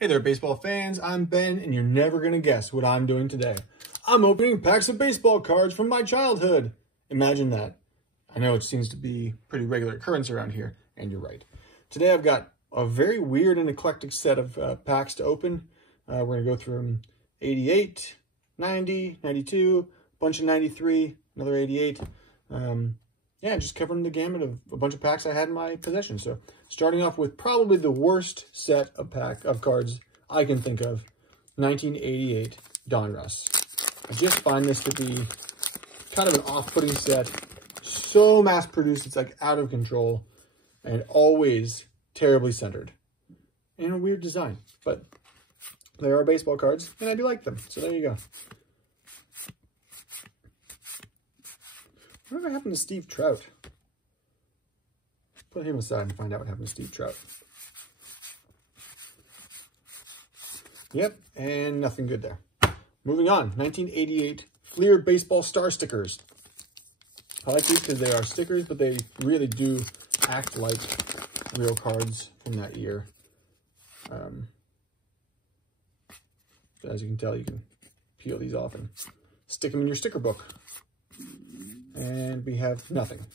Hey there, baseball fans. I'm Ben, and you're never going to guess what I'm doing today. I'm opening packs of baseball cards from my childhood. Imagine that. I know it seems to be a pretty regular occurrence around here, and you're right. Today I've got a very weird and eclectic set of packs to open. We're going to go through them 88, 90, 92, a bunch of 93, another 88. Yeah, just covering the gamut of a bunch of packs I had in my possession. So starting off with probably the worst set of cards I can think of, 1988 Donruss. I just find this to be kind of an off-putting set. So mass-produced, it's like out of control, and always terribly centered. And a weird design, but they are baseball cards, and I do like them. So there you go. Whatever happened to Steve Trout? Put him aside and find out what happened to Steve Trout. Yep, and nothing good there. Moving on, 1988 Fleer Baseball Star Stickers. I like these because they are stickers, but they really do act like real cards from that year. As you can tell, you can peel these off and stick them in your sticker book. And we have nothing.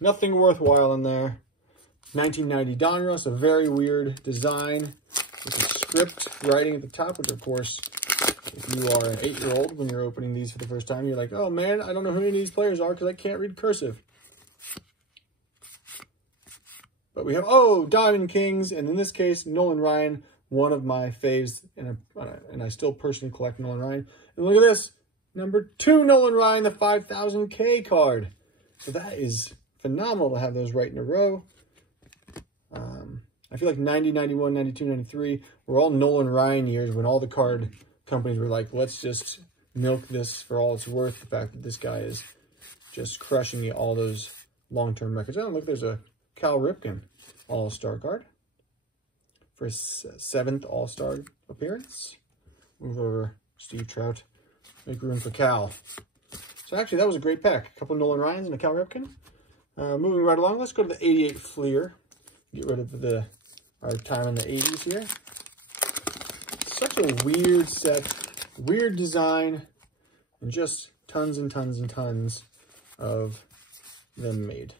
Nothing worthwhile in there. 1990 Donruss, a very weird design with a script writing at the top, which of course, if you are an 8-year-old when you're opening these for the first time, you're like, oh man, I don't know who any of these players are because I can't read cursive. But we have, oh, Diamond Kings, and in this case, Nolan Ryan, one of my faves, and I still personally collect Nolan Ryan. And look at this. Number 2, Nolan Ryan, the 5000K card. So that is phenomenal to have those right in a row. I feel like 90, 91, 92, 93 were all Nolan Ryan years when all the card companies were like, let's just milk this for all it's worth. The fact that this guy is just crushing all those long-term records. Oh, look, there's a Cal Ripken All-Star card for his 7th All-Star appearance. Move over Steve Trout. Make room for Cal. So actually, that was a great pack. A couple of Nolan Ryans and a Cal Ripken. Moving right along, let's go to the 88 Fleer. Get rid of our time in the 80s here. Such a weird set, weird design, and just tons and tons and tons of them made.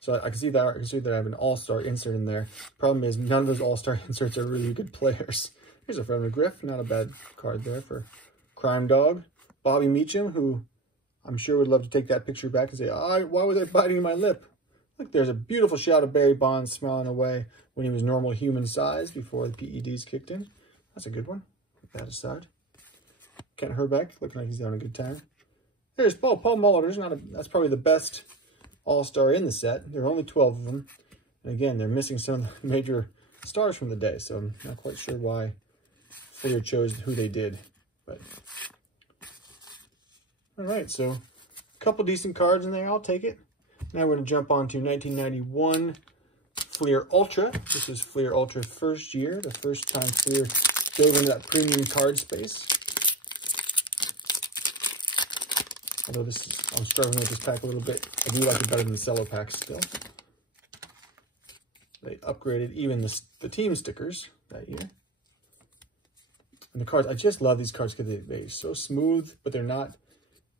So I can see that I have an All-Star insert in there. Problem is, none of those All-Star inserts are really good players. Here's a Fred McGriff, not a bad card there for Crime Dog. Bobby Meacham, who I'm sure would love to take that picture back and say, oh, why was I biting my lip? Look, there's a beautiful shot of Barry Bonds smiling away when he was normal human size before the PEDs kicked in. That's a good one. Put that aside. Kent Herbeck, looking like he's having a good time. There's Paul Muller. That's probably the best All-Star in the set. There are only 12 of them. And again, they're missing some of the major stars from the day, so I'm not quite sure why Fleer chose who they did. But all right, so a couple decent cards in there. I'll take it. Now we're going to jump on to 1991 Fleer Ultra. This is Fleer Ultra's first year, the first time Fleer dove into that premium card space. Although I'm struggling with this pack a little bit. I do like it better than the cello pack still. They upgraded even the team stickers that year. And the cards, I just love these cards because they're so smooth, but they're not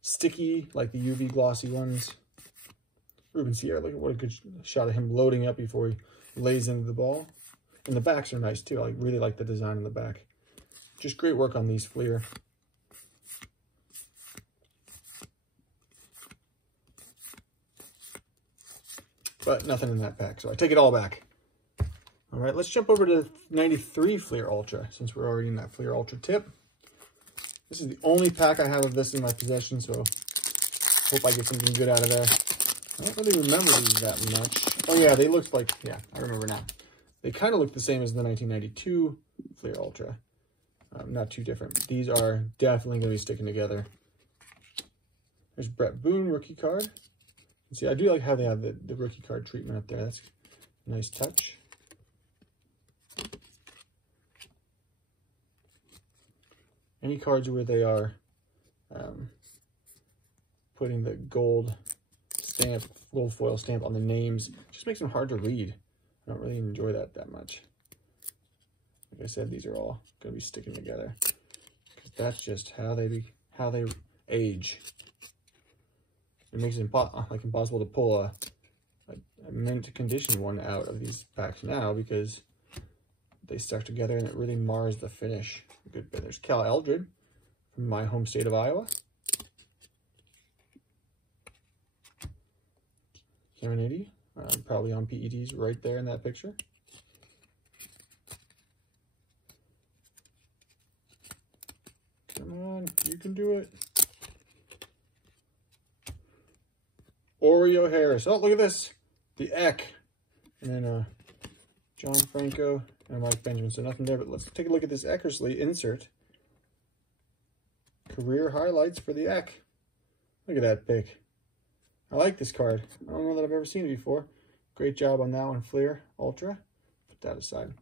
sticky like the UV glossy ones. Ruben Sierra, look at what a good shot of him loading up before he lays into the ball. And the backs are nice too. I really like the design in the back. Just great work on these Fleer. But nothing in that pack, so I take it all back. All right, let's jump over to 93 Fleer Ultra, since we're already in that Fleer Ultra tip. This is the only pack I have of this in my possession, so hope I get something good out of there. I don't really remember these that much. Oh yeah, they looked like, yeah, I remember now. They kind of look the same as the 1992 Fleer Ultra. Not too different. These are definitely going to be sticking together. There's Brett Boone, rookie card. See, I do like how they have the rookie card treatment up there. That's a nice touch. Any cards where they are putting the gold foil stamp on the names just makes them hard to read. I don't really enjoy that much. Like I said, these are all going to be sticking together. Because that's just how they age. It makes it impossible to pull a mint condition one out of these packs now because they stuck together and it really mars the finish a good bit. There's Cal Eldred from my home state of Iowa. Caminiti, probably on PETs right there in that picture. Come on, you can do it. Oreo Harris. Oh, look at this. The Eck. And then John Franco and Mike Benjamin. So nothing there, but let's take a look at this Eckersley insert. Career highlights for the Eck. Look at that pick. I like this card. I don't know that I've ever seen it before. Great job on that one, Fleer Ultra. Put that aside.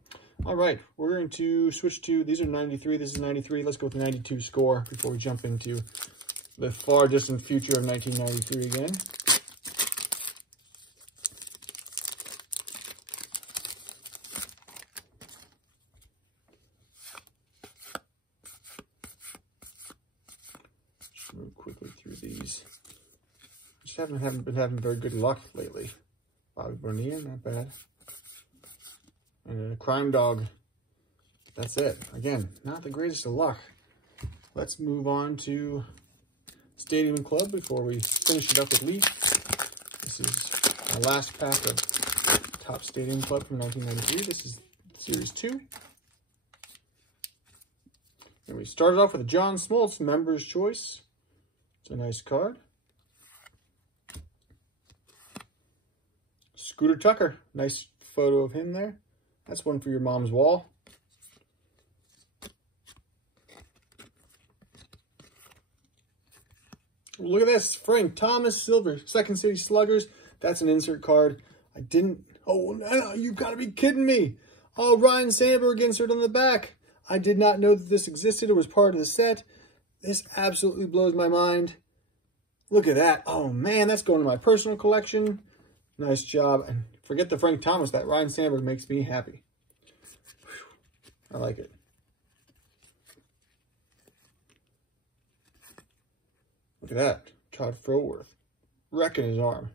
All right, we're going to switch to, these are 93, this is 93. Let's go with the 92 score before we jump into the far distant future of 1993 again. Just move quickly through these. Just haven't been having very good luck lately. Bobby Bonilla, not bad. And a Crime Dog. That's it. Again, not the greatest of luck. Let's move on to Stadium Club before we finish it up with Leaf. This is our last pack of Top Stadium Club from 1993. This is Series 2. And we started off with a John Smoltz Member's Choice. It's a nice card. Scooter Tucker. Nice photo of him there. That's one for your mom's wall. Look at this. Frank Thomas Silver. Second City Sluggers. That's an insert card. I didn't... Oh, no, you've got to be kidding me. Oh, Ryan Sandberg insert on the back. I did not know that this existed. It was part of the set. This absolutely blows my mind. Look at that. Oh, man, that's going to my personal collection. Nice job. And forget the Frank Thomas. That Ryan Sandberg makes me happy. Whew. I like it. Look at that. Todd Froworth. Wrecking his arm.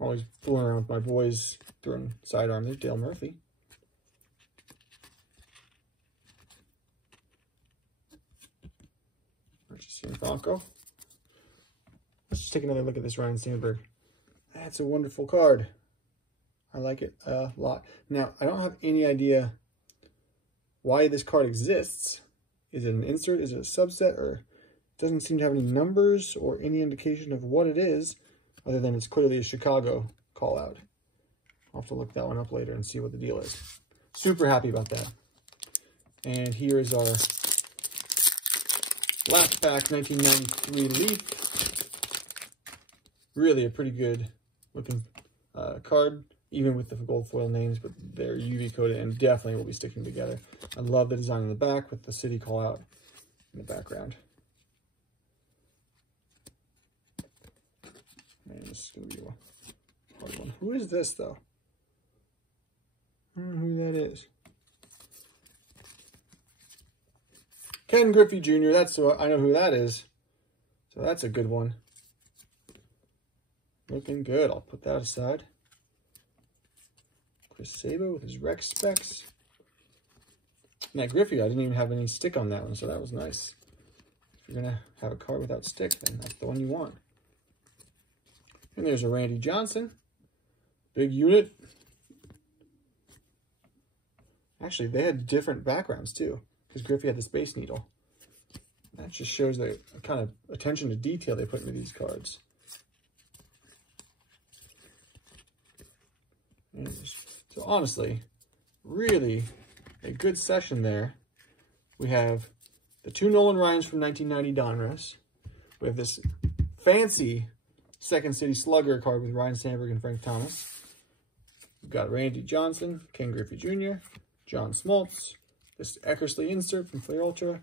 Always fooling around with my boys throwing sidearm. There's Dale Murphy. Archie Franco. Let's just take another look at this Ryan Sandberg. That's a wonderful card. I like it a lot. Now, I don't have any idea why this card exists. Is it an insert? Is it a subset? Or it doesn't seem to have any numbers or any indication of what it is, other than it's clearly a Chicago call out. I'll have to look that one up later and see what the deal is. Super happy about that. And here is our last pack, 1993 Leaf. Really a pretty good looking card, even with the gold foil names, but they're UV coated and definitely will be sticking together. I love the design on the back with the city call out in the background. Man, this is going to be a hard one. Who is this, though? I don't know who that is. Ken Griffey Jr. That's I know who that is. So that's a good one. Looking good. I'll put that aside. Chris Sabo with his Rex specs. And that Griffey, I didn't even have any stick on that one, so that was nice. If you're going to have a card without stick, then that's the one you want. And there's a Randy Johnson. Big unit. Actually, they had different backgrounds, too, because Griffey had the Space Needle. That just shows the kind of attention to detail they put into these cards. So honestly, really a good session there. We have the two Nolan Ryans from 1990 Donruss. We have this fancy Second City Slugger card with Ryan Sandberg and Frank Thomas. We've got Randy Johnson, Ken Griffey Jr., John Smoltz, this Eckersley insert from Fleer Ultra,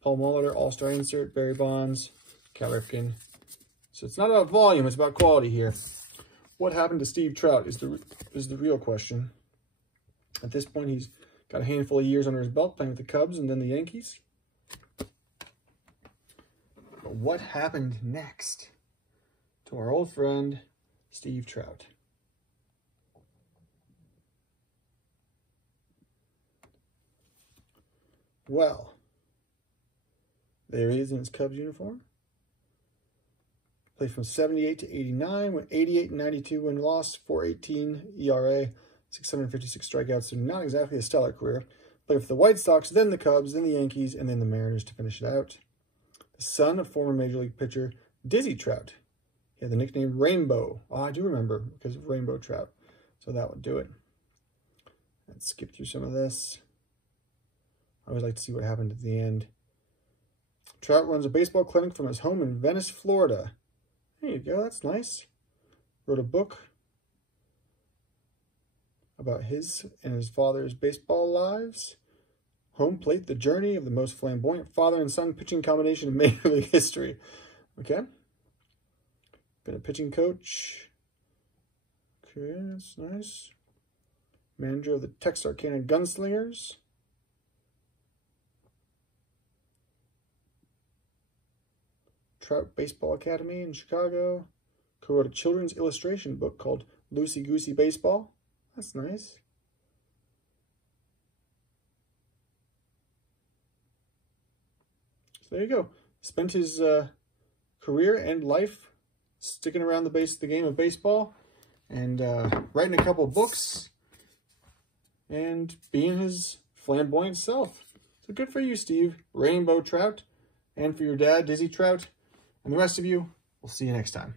Paul Molitor All-Star insert, Barry Bonds, Cal Ripken. So it's not about volume, it's about quality here. What happened to Steve Trout is the real question. At this point, he's Got a handful of years under his belt playing with the Cubs and then the Yankees. But what happened next to our old friend, Steve Trout? Well, there he is in his Cubs uniform. Played from 78 to 89, went 88 and 92 win loss, 4.18 ERA, 656 strikeouts, so not exactly a stellar career. Played for the White Sox, then the Cubs, then the Yankees, and then the Mariners to finish it out. The son of former Major League pitcher Dizzy Trout. He had the nickname Rainbow. Oh, I do remember because of Rainbow Trout. So that would do it. Let's skip through some of this. I always like to see what happened at the end. Trout runs a baseball clinic from his home in Venice, Florida. There you go, that's nice. Wrote a book about his and his father's baseball lives. Home plate, the journey of the most flamboyant father and son pitching combination in Major League history. Okay. Been a pitching coach. Okay, that's nice. Manager of the Texarkana Gunslingers. Trout Baseball Academy in Chicago. Co-wrote a children's illustration book called Loosey Goosey Baseball. That's nice. So there you go. Spent his career and life sticking around the game of baseball and writing a couple of books and being his flamboyant self. So good for you, Steve. Rainbow Trout. And for your dad, Dizzy Trout. And the rest of you, we'll see you next time.